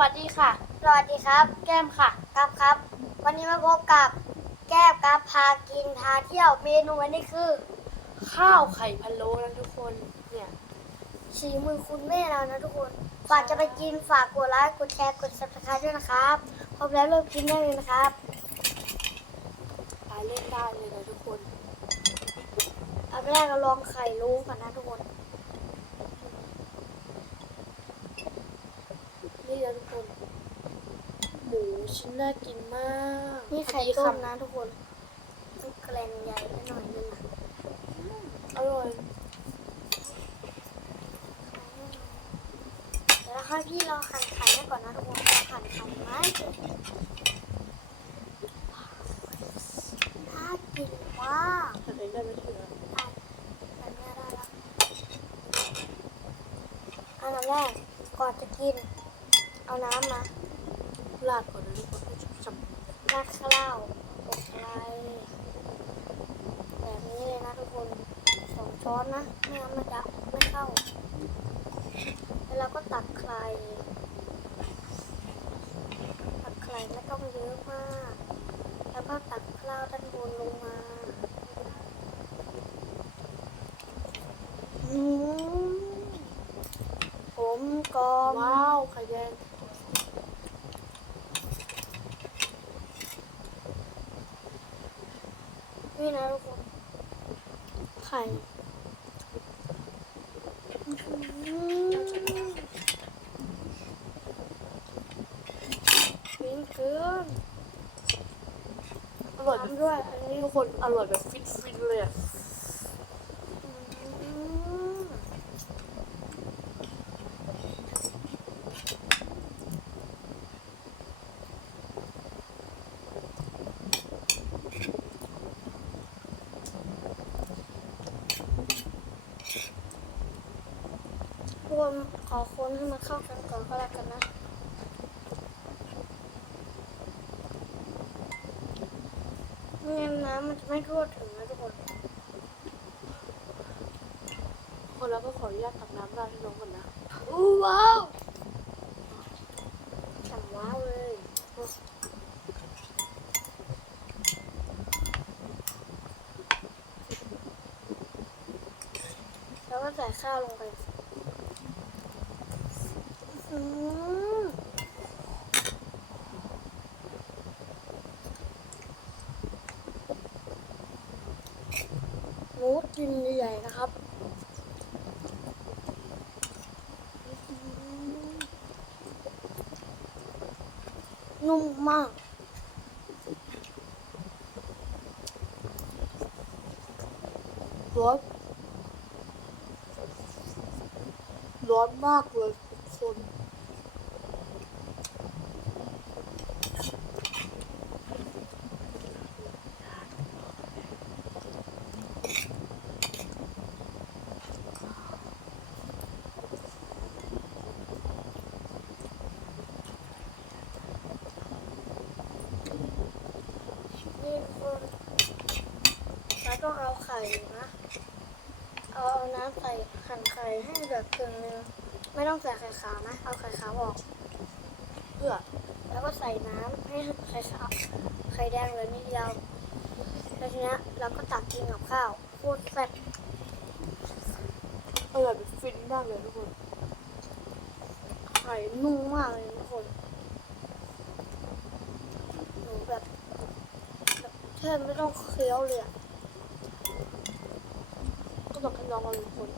วัสดีค่ะ สวัสดีครับ แก้มค่ะ ครับครับ วันนี้มาพบกับแก้วกับพากินพาเที่ยวเมนูวันนี้คือ ข้าวไข่พะโล้นะทุกคน เนี่ยสีมือคุณแม่เรานะทุกคน ฝากจะไปกินฝากกดไลค์กดแชร์กด subscribe ด้วยนะครับพร้อมแล้วเริ่มกินได้เลยนะครับตายเล่นได้เลยนะทุกคนอันแรกเราลองไข่ลูกก่อนนะทุกคน นี่นะทุกคน หมูชิ้นน่ากินมากนี่ไข่พอดีต้มคำนะทุกคนต้องแกลนใหญ่ไปหน่อยนึงนะอร่อยเดี๋ยวเราให้พี่เราหั่นไข่ให้ก่อนนะทุกคนเราหั่นไข่ไหมน่ากินมากทำเองได้ไหมเถื่อแบบนี้ได้แล้วอันดับแรกก่อนจะกิน เอาน้ำมาลาดก่อนนะทุกคนให้ฉ่ำราดข้าวตกไลแบบนี้เลยนะทุกคนสองช้อนนะไม่งั้นมันจะไม่เข้า แล้วเราก็ตักไข่ตักไข่ไม่ต้องเยอะมาก แล้วก็ตักข้าวด้านบนลงมาอืมผมกลอมว้าวไข่แดง นี่นะทุกคนไข่ปิ้งเกลืออร่อยด้วยอันนี้ทุกคนอร่อยแบบฟินๆเลยอะ อืม ทุก คนขอคนให้มันเข้ากันก่อนก็แล้วกันนะไม่งั้นน้ำมันจะไม่ทั่วถึงนะทุกคน คนแล้วก็ขออนุญาตตักน้ำราดให้น้องก่อนนะอู้ว้าวฉ่ำว้าวเลยแล้วก็ใส่ข้าวลงไปอื้อหือหมู กินใหญ่ๆนะครับนุ่มมาก ร้อนร้อนมากเลยทุกคน นี่คือเรา ต้องเอาไข่นะ เอาเอาน้ำใส่หั่นไข่ให้แบบกึ่งหนึงไม่ต้องใส่ไข่ขาวนะ เอาไข่ขาวออกเพื่อแล้วก็ใส่น้ำให้ไข่ขาวไข่แดงเหลือนิดเดียวแล้วทีเนี้ยเราก็ตักกินกับข้าวโคตรแซ่บอร่อยแบบฟินมากเลยทุกคน ไข่นุ่มมากเลยทุกคนหนูแบบแบบแทบไม่ต้องเคี้ยวเลยอะ ก็บกให้น้องมาทุกคน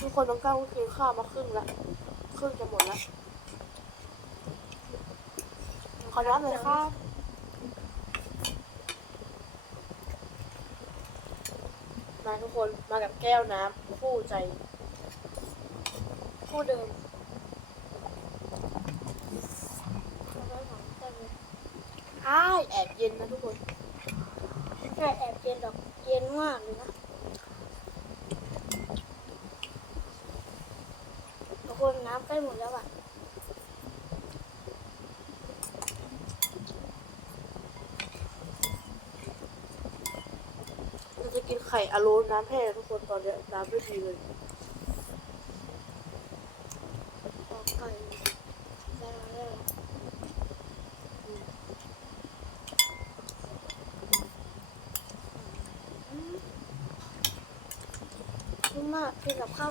ทุกคนน้องก้าวก็กินข้าวมาครึ่งละครึ่งจะหมดละขอรับเลยครับมาทุกคนมากับแก้วน้ำคู่ใจ คู่เดิม อ้ายแอบเย็นนะทุกคนใช่แอบเย็นดอกเย็นมากเลยนะทุกคนน้ำใกล้หมดแล้วอะเราจะกินไข่อโลน้ำแห้งทุกคนตอนเนี้ยน้ำไม่ดีเลย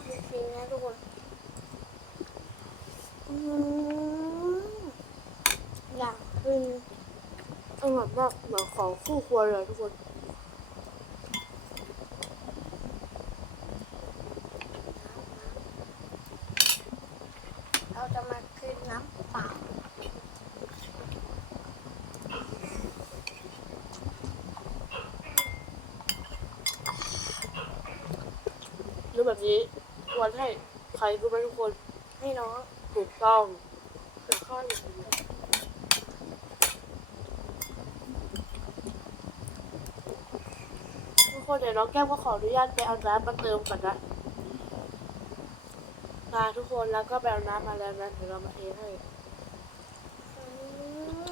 กินกับฟรีๆนะทุกคนอยากกินอร่อยมากเหมือนของคู่ครัวเลยทุกคน เราจะมากินน้ำเปล่า หรือแบบนี้ควรให้ใครรู้ไหมทุกคน ให้น้อง้องแต่ข้าวอย่างนี้ทุกคนเดี๋ยวน้องแก้วก็ขออนุญาตไปเอาน้ำมาเติมก่อนนะมาทุกคนแล้วก็ไปเอาน้ำมาแล้วนะเดี๋ยวเรามาเทให้อืม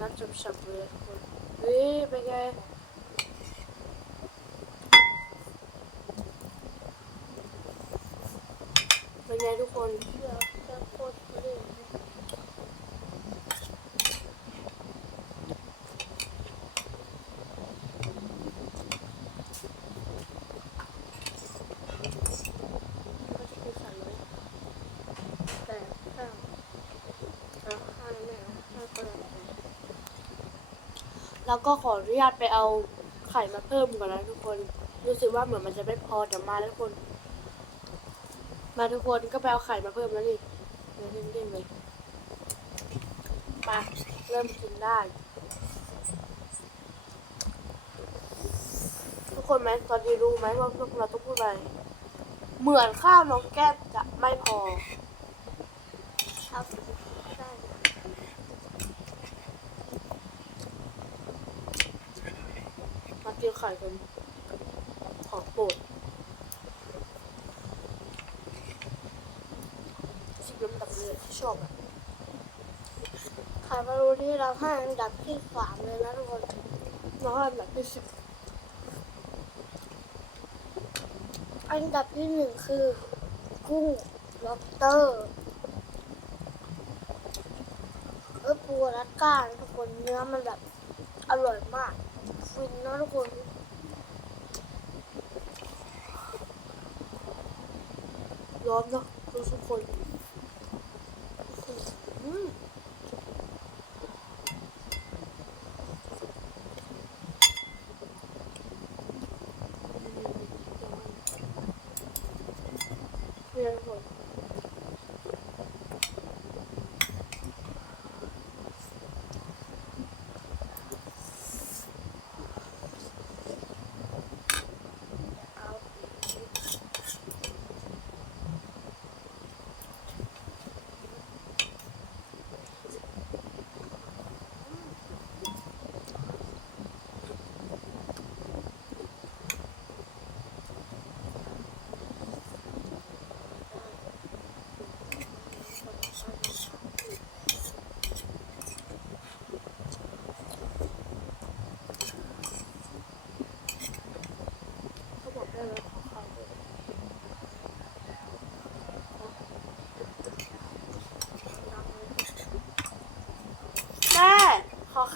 น้ำฉ่ำๆเลยทุกคนเฮ้ยเป็นไงเป็นไงทุกคน เดี๋ยวจะโคตรเลย ก็จะเป็ นสั่นเลยแต่ข้าวเอาให้แม่ให้คนแล้วก็ขออนุญาตไปเอาไข่มาเพิ่มก่อนนะทุกคน รู้สึกว่าเหมือนมันจะไม่พอเดี๋ยวมาแล้วทุกคน มาทุกคนก็ไปเอาไข่มาเพิ่มแล้วนี่เดี๋ยวเด้งๆเลยมาเริ่มกินได้ ทุกคนไหมตอนนี้รู้ไหมว่าพวกเราต้องพูดอะไรเหมือนข้าวน้องแก้มจะไม่พอเอาได้มากินไข่กันของโปรดชิมน้ำตับเลยบอนูที่เราให้อันดับที่สามเลยนะทุกคนน้องอันดับที่สิบอันดับที่หนึ่งคือ กุ้งล็อบสเตอร์เออปูรัดก้านทุกคนเนื้อมันแบบอร่อยมากฟินนะทุกคนร้อนเนาะทุกทุกคน Ooh.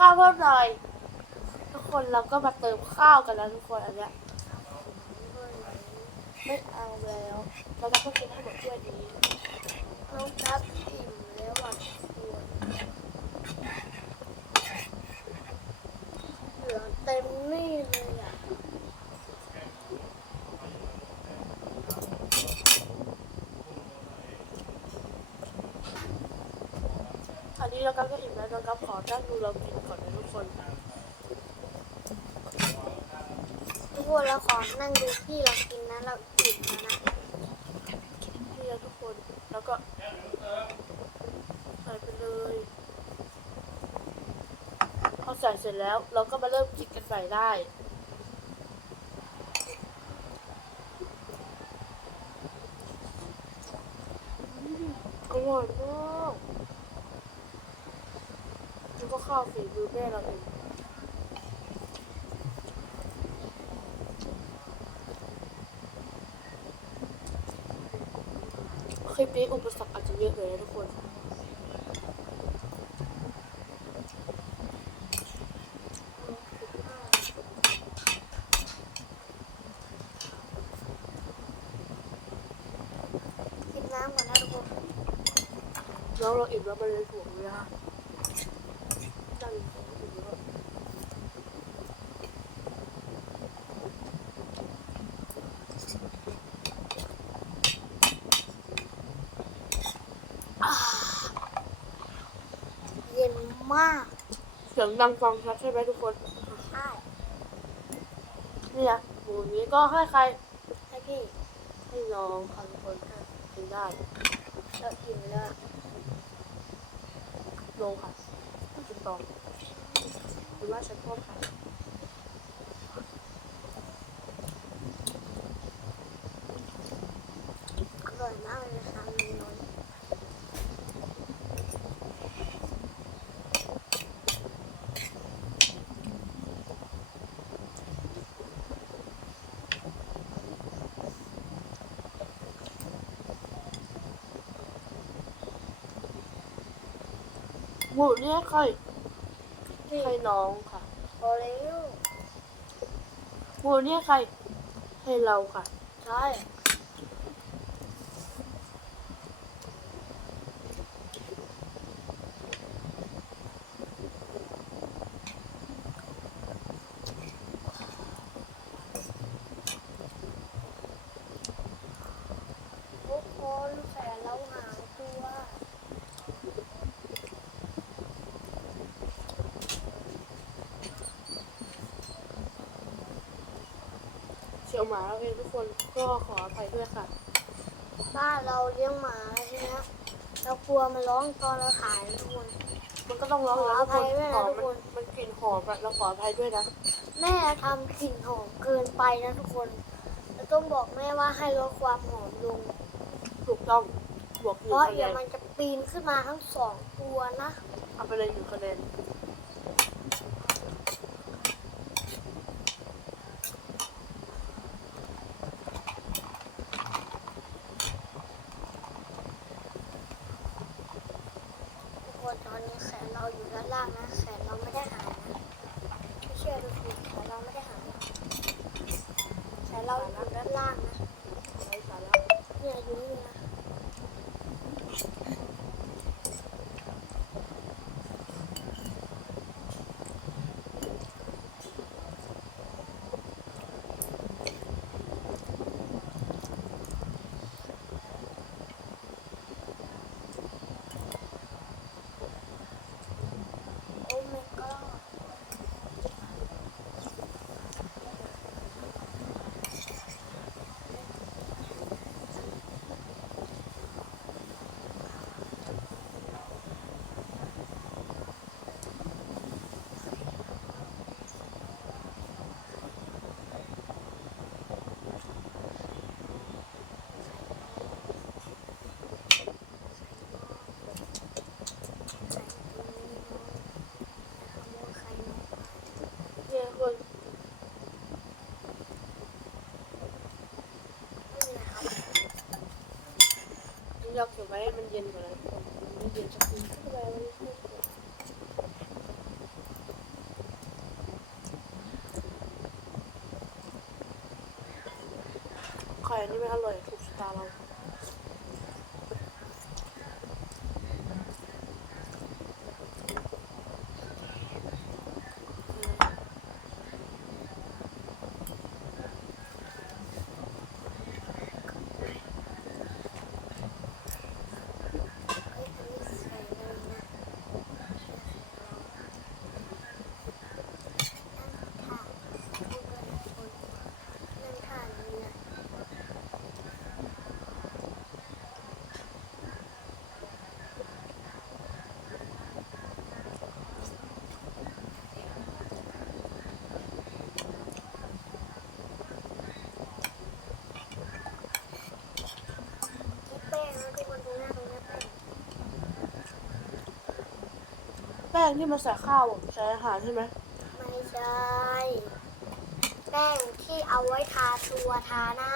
าวเพิ่มหน่อย ทุกคนเราก็มาเติมข้าวกันแล้วทุกคนอันเนี้ยไม่เอาแล้ว เราจะต้องกินให้หมดถ้วยนี้น้องจับอิ่มแล้วอะทุกคนเหลือเต็มนี่เลยอะ อั นนี้เราก็อิ่มแล้วเราก็ขอนั่งดูเรากินก่อนนะทุกคน ทุกคนเราขอนั่งดูพี่เรากินนะเราอิ่มแล้วนะนี่นะทุกคนแล้วก็ใส่ไปเลยพอใส่เสร็จแล้วเราก็มาเริ่มกินกันใหม่ได้อืมอร่อยมาก ข้าวฝีมือแม่เราเองคลิปนี้อุปสรรคอาจจะเยอะเลยนะทุกคนกินน้ำก่อนนะทุกคนแล้วเราอิ่มแล้วมันเลยถ่วงเวลา ยงดังฟังชัดใช่ไหมทุกคน ใช่นี่นะหมูนี้ก็ให้ใครให้พี่ให้น้องค่ะทุกคนกินได้เราอิ่มแล้วลงค่ะกินต่อหรือว่าฉันชอบค่ะ อร่อยมากเลยนะคะเมนูนี้ หมูนี้ให้ใครพี่ให้น้องค่ะพอแล้วหมูนี้ให้ใครให้เราค่ะ ใช่ทุกคนแขนเราหางตัว เชี ยวหมาเราเองทุกคนก็ขออภัยด้วยค่ะ บ้านเราเลี้ยงหมาใช่ไหมเรากลัวมันร้องตอนเราถ่ายนะทุกคน มันก็ต้องร้องอยู่แล้วขออภัยด้วยนะหอมทุกคนมันมันกลิ่นหอมอะเราขออภัยด้วยนะ แม่ทำกลิ่นหอมเกินไปนะทุกคนเราต้องบอกแม่ว่าให้ลดความหอมลง ถูกต้องบวกหเพนึ่งราะคะแนเดี๋ยวนมันจะปีนขึ้นมาทั้งสองตัวนะ เอาไปเลยหนึ่งคะแนน คนตอนนี้แขนเราอยู่ด้านล่างนะ แขนเราไม่ได้หายนะไม่เชื่อดูสิแขนเราไม่ได้หายแขนเราอยู่ด้านล่างนะเนี่ยอยู่นี่นะ โอ้ my god ใส่ตรงนี้เนาะขโมยไข่เนาะ เนี่ยคน ไม่มีนะครับ อยากเก็บไว้มันเย็นกว่านั้นมันเย็นสักทีทำไมมันไม่ขึ้นเลยไข่อันนี่ไม่อร่อยถูกชะตาเรา เฮ้ยอันนี้ใส่เลยนะนั่งท่านั่งท่านี้นะ แป้งนะทุกคนตรงหน้าตรงหน้าแป้ง แป้ งที่มาใส่ข้าวใส่อาหารใช่ไหมไม่ใช่ แป้งที่เอาไว้ทาตัวทาหน้า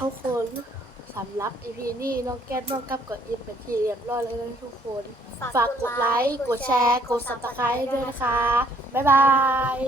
ทุกคนสำหรับ EP นี้น้องแก้มน้องกับกดอินเป็นที่เรียบร้อยแล้วนะทุกคน ฝากกดไลค์ กดแชร์ กดซับสไครต์ด้วยนะคะ บ๊ายบาย